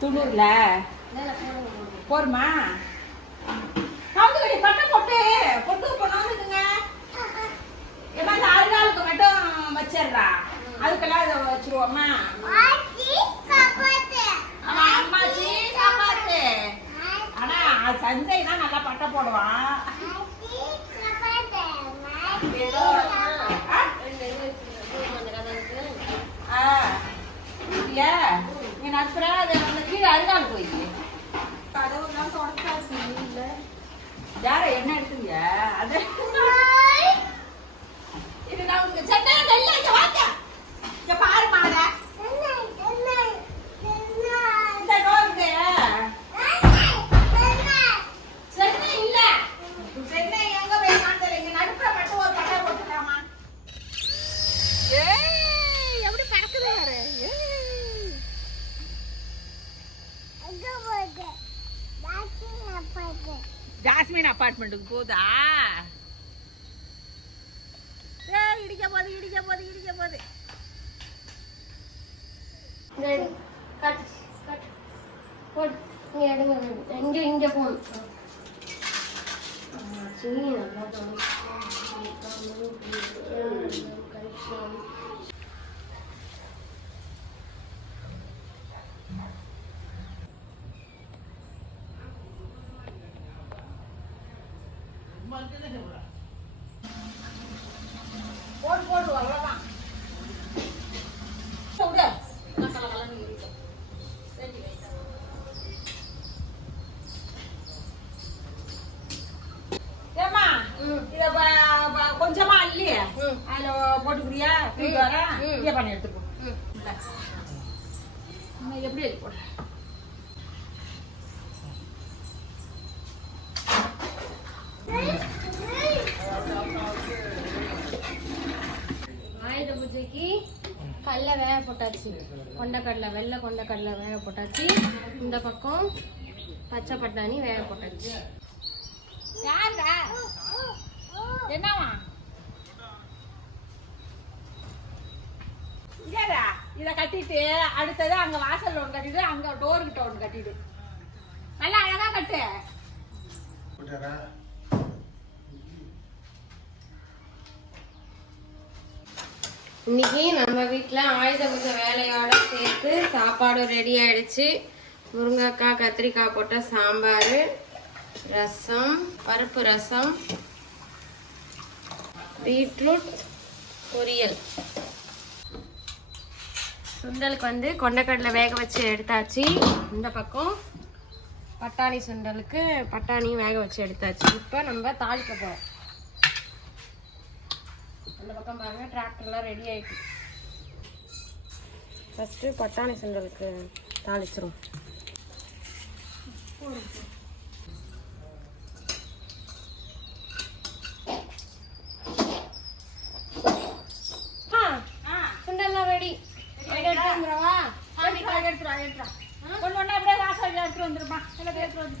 துணூர்ல போருமா? கவுந்துக்கடி பட்டை போட்டு. பொட்டு கொண்டாந்துக்குங்க ஏமா இந்த மட்டும் வச்சிடுறா. அதுக்கெல்லாம் இதை வச்சிருவோமா ஆமா அம்மாச்சி காப்பாத்து. ஆனா சஞ்சய் தான் நல்லா பட்டை போடுவான். ஏதோ இல்ல நீ நடுப்புற அது அந்த கீழே அருகால் போயிடுச்சு கதவுலாம் தொடச்சாச்சு இல்ல. யார என்ன எடுத்தீங்க? அது இது நான் உங்க சட்டை வெள்ள இங்க வாங்க இங்க பாரு மாட இந்த ரோடு சென்னை இல்ல சென்னை எங்க போய் காந்தல இங்க நடுப்புற மட்டும் ஒரு பட்டை போட்டுக்கலாமா ஏய் எப்படி பறக்குது பாரு ஏய். ஜாஸ்மின் அப்பார்ட்மெண்ட்டுக்கு போதா ஏ இடிக்க போது இடிக்க போது இடிக்க போது இங்க இங்க போகணும் சரி நல்லா போடு போடு அவ்வளோதான் விடு கசல கலன்னு இருக்கும் ஏம்மா இத கொஞ்சமா ம். அதுல போட்டுக்கிறியா ம். இங்கே பண்ணி எடுத்துக்கோ. எப்படி போடு ஆயுத பூஜைக்கு கடல வேக போட்டாச்சு. கொண்டக்கடலை வெள்ளை கொண்டக்கடலை வேக போட்டாச்சு. இந்த பக்கம் பச்சை பட்டாணி வேக போட்டாச்சு. யாருடா? என்னவா இங்கடா. இத கட்டிட்டு அடுத்தது அங்க வாசல்ல ஒன்று கட்டிட்டு அங்க டோர் கிட்ட ஒன்று கட்டிடு. நல்லா அழகா கட்டு. இன்னைக்கு நம்ம வீட்டில் ஆயுத பூஜை வேலையோட சேர்த்து சாப்பாடு ரெடி ஆயிடுச்சு. முருங்கைக்காய் கத்திரிக்காய் போட்ட சாம்பார் ரசம் பருப்பு ரசம் பீட்ரூட் பொரியல். சுண்டலுக்கு வந்து கொண்டக்கடலை வேக வச்சு எடுத்தாச்சு. இந்த பக்கம் பட்டாணி சுண்டலுக்கு பட்டாணியும் வேக வச்சு எடுத்தாச்சு. இப்போ நம்ம தாளிக்க போகிறோம் அந்த பக்கம் பாருங்க டிராக்டர்லாம் ரெடி ஆயிட்டு. ஃபஸ்ட்டு பட்டாணி சுண்டலுக்கு தாளிச்சிரும். சுண்டல்லாம் ரெடி எடுத்துடா எடுத்துடா எடுத்துடா. ஒன்று ஒன்று அப்படியே வாசல் எடுத்துட்டு வந்துருமா? எல்லாம் எடுத்துட்டு வந்து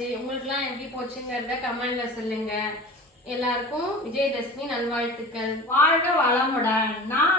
ஆச்சு உங்களுக்குலாம் எப்படி போச்சுங்கிறத கமெண்ட்ல சொல்லுங்க. எல்லாருக்கும் விஜயதசமி நல்வாழ்த்துக்கள். வாழ்க வளமுடன். நான்